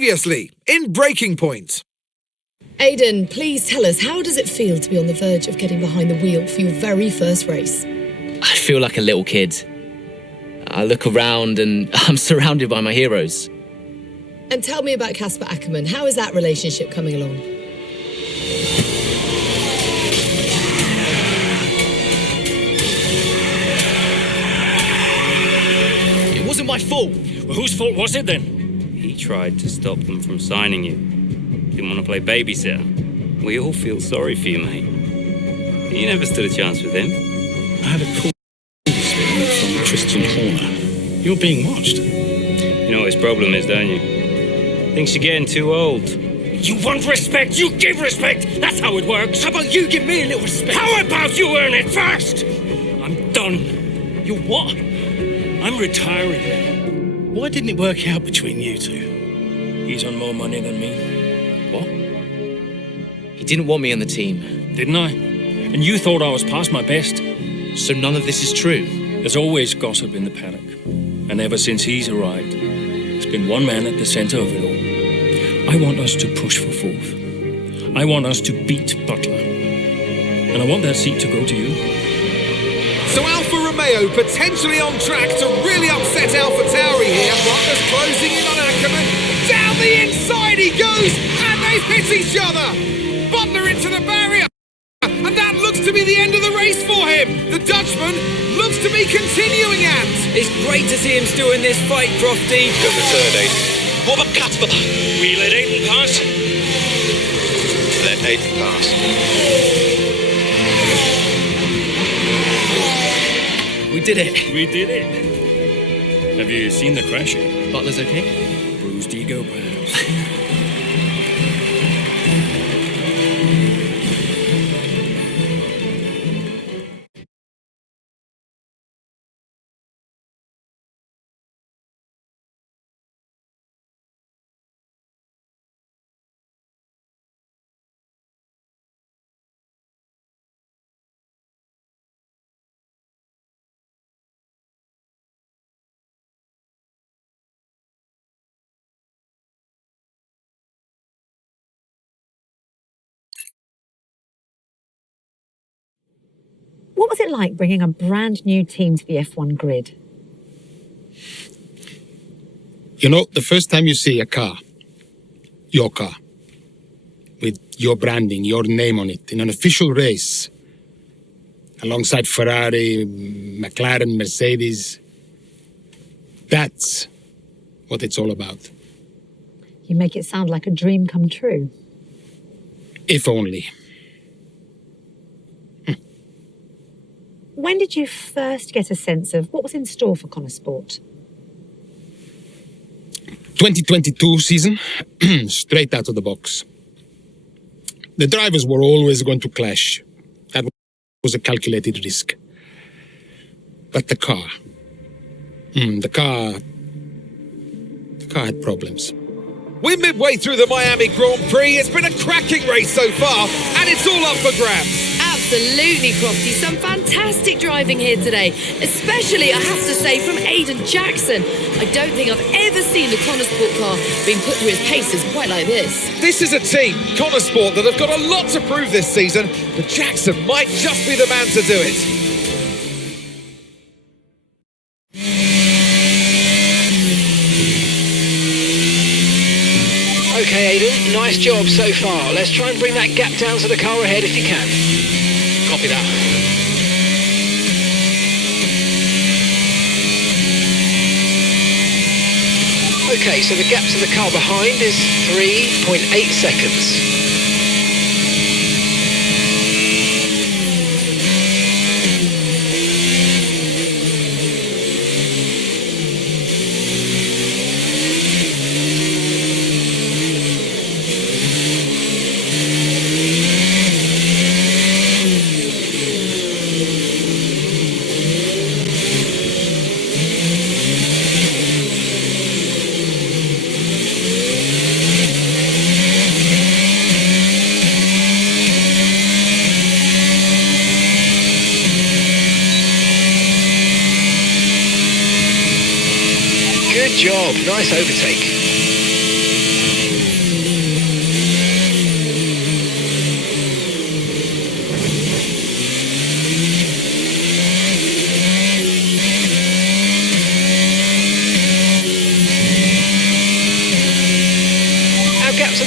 Previously, in Breaking Point. Aidan, please tell us, how does it feel to be on the verge of getting behind the wheel for your very first race? I feel like a little kid. I look around and I'm surrounded by my heroes. And tell me about Casper Ackerman. How is that relationship coming along? It wasn't my fault. Well, whose fault was it then? He tried to stop them from signing you. Didn't want to play babysitter. We all feel sorry for you, mate. You never stood a chance with him. I had a call from Christian Horner. You're being watched. You know what his problem is, don't you? Thinks you're getting too old. You want respect, you give respect! That's how it works! How about you give me a little respect? How about you earn it first? I'm done. You what? I'm retiring. Why didn't it work out between you two? He's on more money than me. What? He didn't want me on the team. Didn't I? And you thought I was past my best? So none of this is true? There's always gossip in the paddock. And ever since he's arrived, there's been one man at the centre of it all. I want us to push for fourth. I want us to beat Butler. And I want that seat to go to you. So Alfa Romeo potentially on track to really upset AlphaTauri here. Butler's closing in on Ackerman. Down the inside he goes, and they've hit each other. Butler into the barrier. And that looks to be the end of the race for him. The Dutchman looks to be continuing and... It's great to see him still in this fight, Crofty. Good return, Aiden. What about Casper? We let Aiden pass. Let Aiden pass. We did it. We did it. Have you seen the crash? Butler's okay? Bruised ego, perhaps. What was it like bringing a brand new team to the F1 grid? You know, the first time you see a car, your car, with your branding, your name on it, in an official race, alongside Ferrari, McLaren, Mercedes, that's what it's all about. You make it sound like a dream come true. If only. When did you first get a sense of what was in store for Connor Sport? 2022 season, straight out of the box. The drivers were always going to clash. That was a calculated risk. But the car had problems. We're midway through the Miami Grand Prix. It's been a cracking race so far, and it's all up for grabs. Absolutely, Crofty. Some fantastic driving here today. Especially, I have to say, from Aidan Jackson. I don't think I've ever seen the Connor Sport car being put through its paces quite like this. This is a team, Connor Sport, that have got a lot to prove this season, but Jackson might just be the man to do it. Okay, Aidan, nice job so far. Let's try and bring that gap down to the car ahead if you can. Copy that. Okay, so the gap to the car behind is 3.8 seconds. Good job, nice overtake.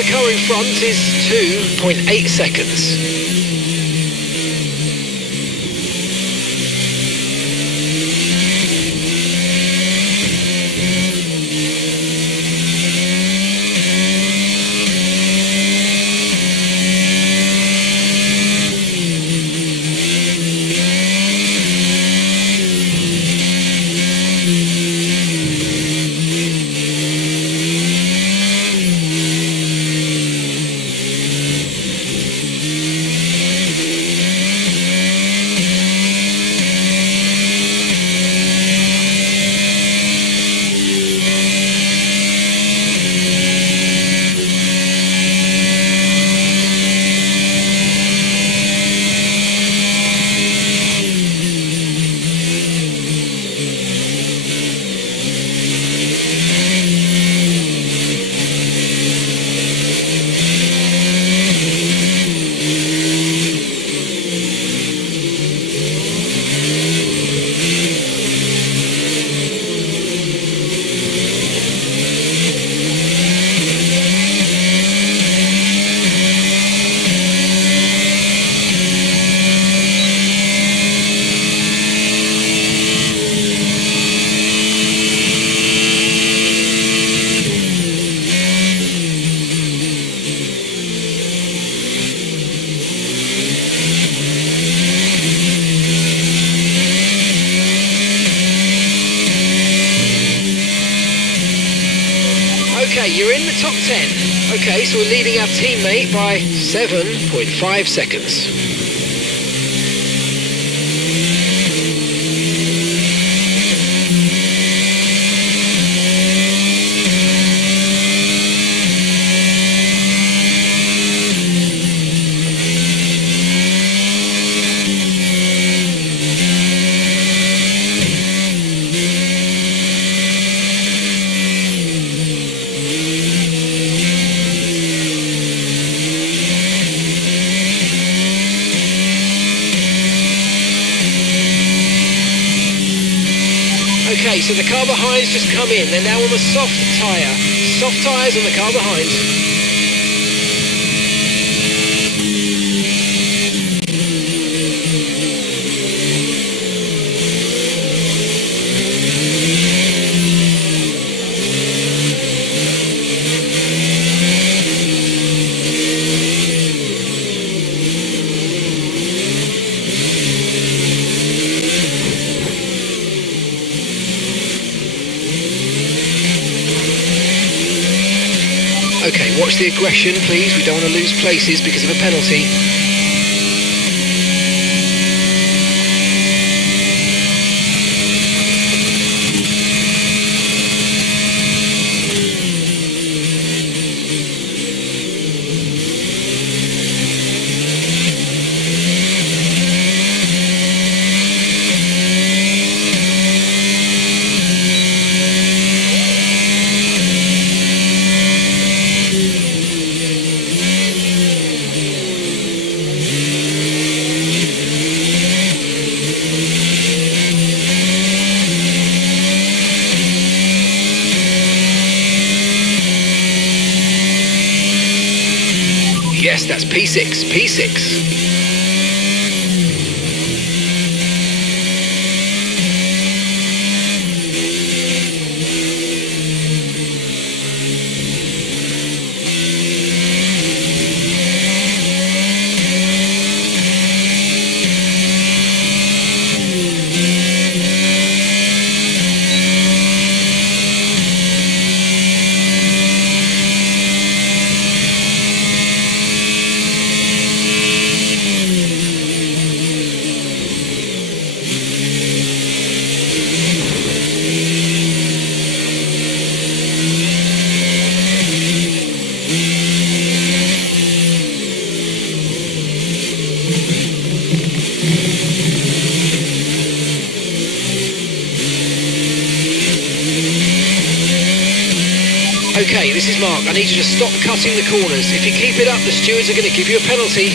the car in front is 2.8 seconds. Okay, you're in the top 10. Okay, so we're leading our teammate by 7.5 seconds. Okay, so the car behind's just come in. They're now on the soft tyre. Soft tyres on the car behind. Okay, watch the aggression, please. We don't want to lose places because of a penalty. Yes, that's P6, P6. Okay, this is Mark. I need you to stop cutting the corners. If you keep it up, the stewards are going to give you a penalty.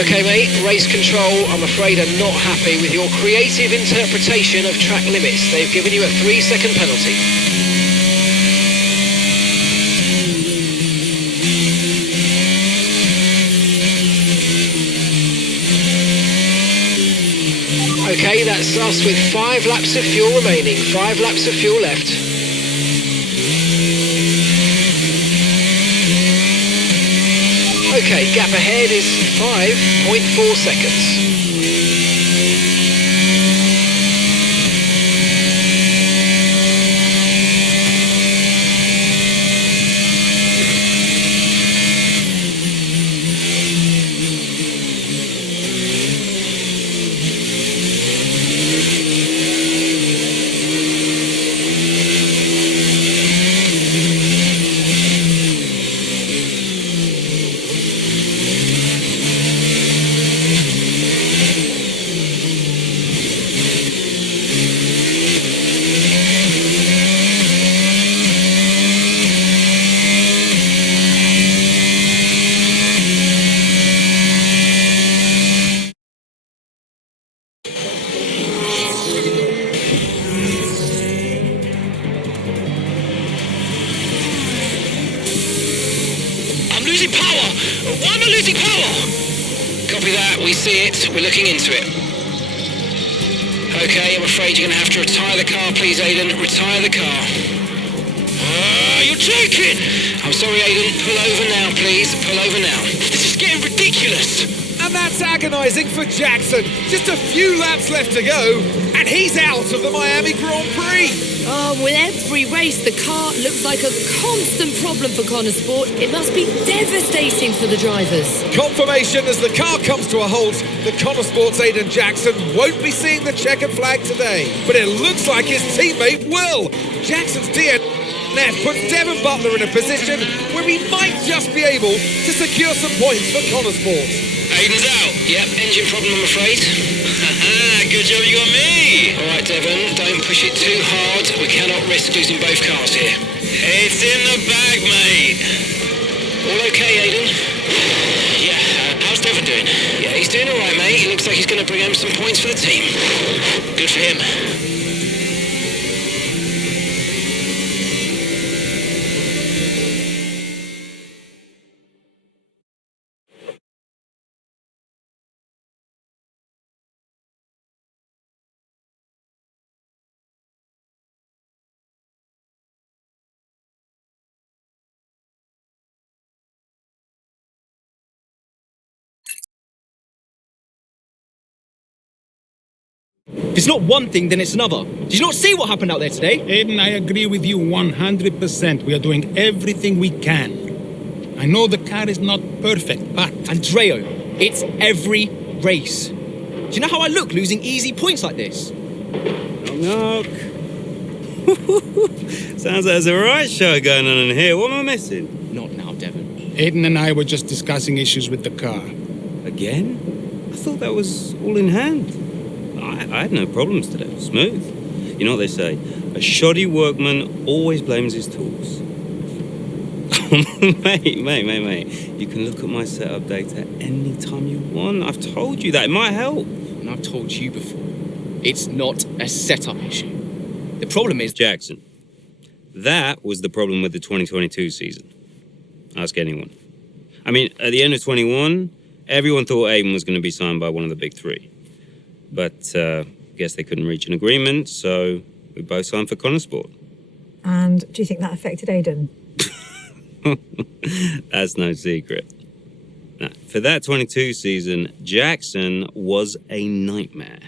Okay, mate, race control, I'm afraid, are not happy with your creative interpretation of track limits. They've given you a 3-second penalty. Okay, that's us with 5 laps of fuel remaining. 5 laps of fuel left. Okay, gap ahead is 5.4 seconds. losing power! Why am I losing power? Copy that, we see it, we're looking into it. Okay, I'm afraid you're going to have to retire the car, please, Aidan. Retire the car. You're joking! I'm sorry, Aidan. Pull over now, please. Pull over now. This is getting ridiculous! And that's agonising for Jackson. Just a few laps left to go, and he's out of the Miami Grand Prix. Oh, with every race, the car looks like a constant problem for Connor Sport. It must be devastating for the drivers. Confirmation as the car comes to a halt, the Connor Sport's Aidan Jackson won't be seeing the checkered flag today. But it looks like his teammate will. Jackson's DNF puts Devon Butler in a position where he might just be able to secure some points for Connor Sport. Aidan's out. Yep, engine problem, I'm afraid. Good job you got me. All right, Devon, don't push it too hard. We cannot risk losing both cars here. It's in the bag, mate. All okay, Aidan? Yeah, how's Devon doing? Yeah, he's doing all right, mate. He looks like he's going to bring home some points for the team. Good for him. If it's not one thing, then it's another. Did you not see what happened out there today? Aiden, I agree with you 100%. We are doing everything we can. I know the car is not perfect, but... Andreo, it's every race. Do you know how I look losing easy points like this? Knock. Sounds like there's a right show going on in here. What am I missing? Not now, Devon. Aiden and I were just discussing issues with the car. Again? I thought that was all in hand. I had no problems today. Smooth. You know what they say? A shoddy workman always blames his tools. mate. You can look at my setup data any time you want. I've told you that. It might help. And I've told you before, it's not a setup issue. The problem is... Jackson. That was the problem with the 2022 season. Ask anyone. I mean, at the end of 21, everyone thought Aiden was going to be signed by one of the big three. But guess they couldn't reach an agreement, so we both signed for Connor Sport. And do you think that affected Aidan? That's no secret. Now, for that 22 season, Jackson was a nightmare.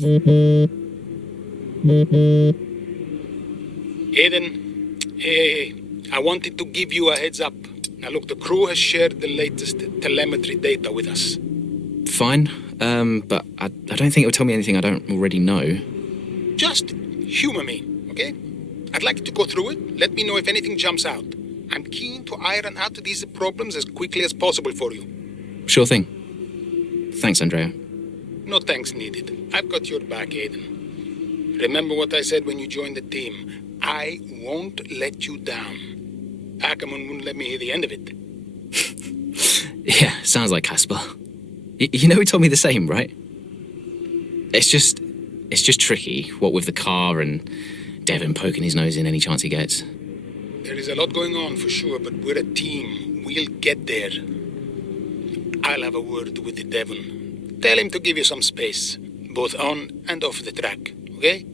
Aiden, hey, I wanted to give you a heads up. Now look, the crew has shared the latest telemetry data with us. Fine, but I don't think it'll tell me anything I don't already know. Just humor me, okay? I'd like to go through it. Let me know if anything jumps out. I'm keen to iron out these problems as quickly as possible for you. Sure thing. Thanks, Andrea. No thanks needed. I've got your back, Aiden. Remember what I said when you joined the team. I won't let you down. Ackerman wouldn't let me hear the end of it. Yeah, sounds like Casper. You know he told me the same, right? It's just tricky, what with the car and Devon poking his nose in any chance he gets. There is a lot going on for sure, but we're a team. We'll get there. I'll have a word with Devon. Tell him to give you some space, both on and off the track, okay?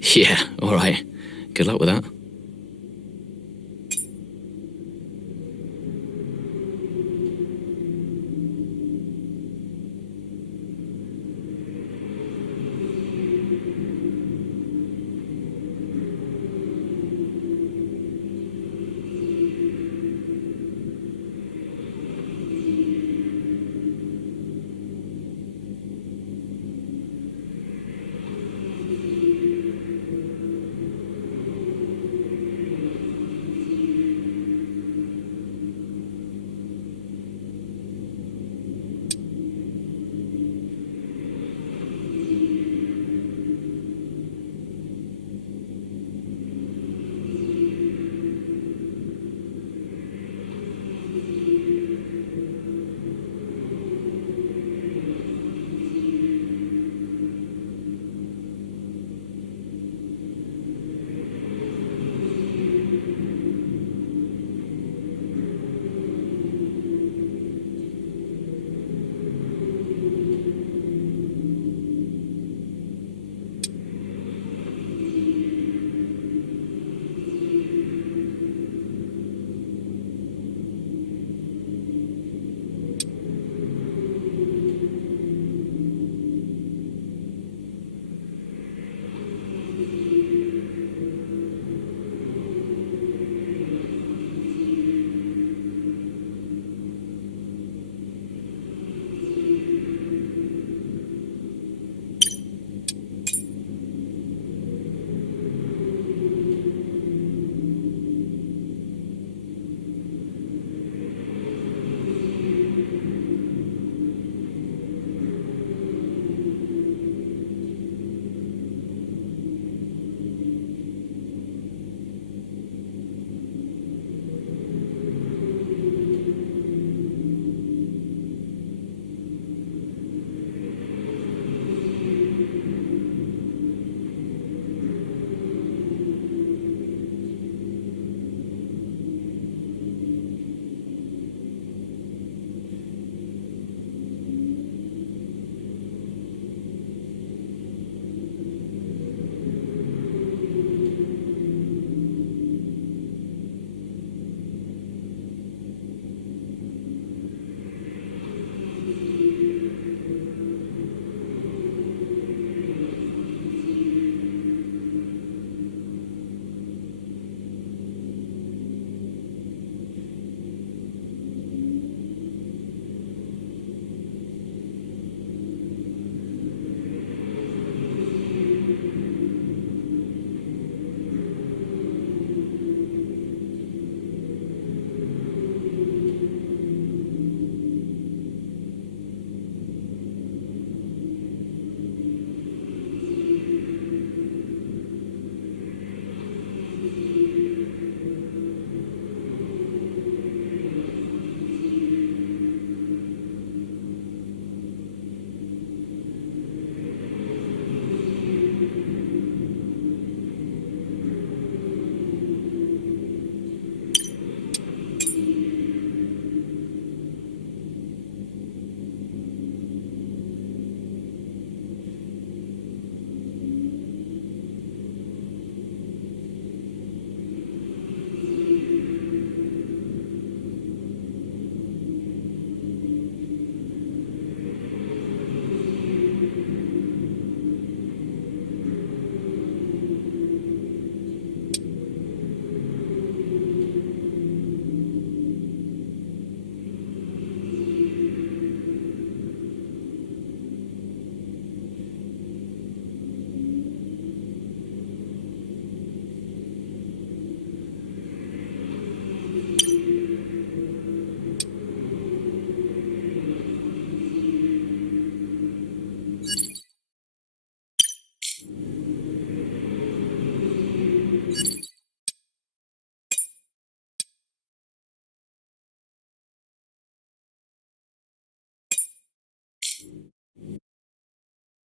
Yeah, all right. Good luck with that.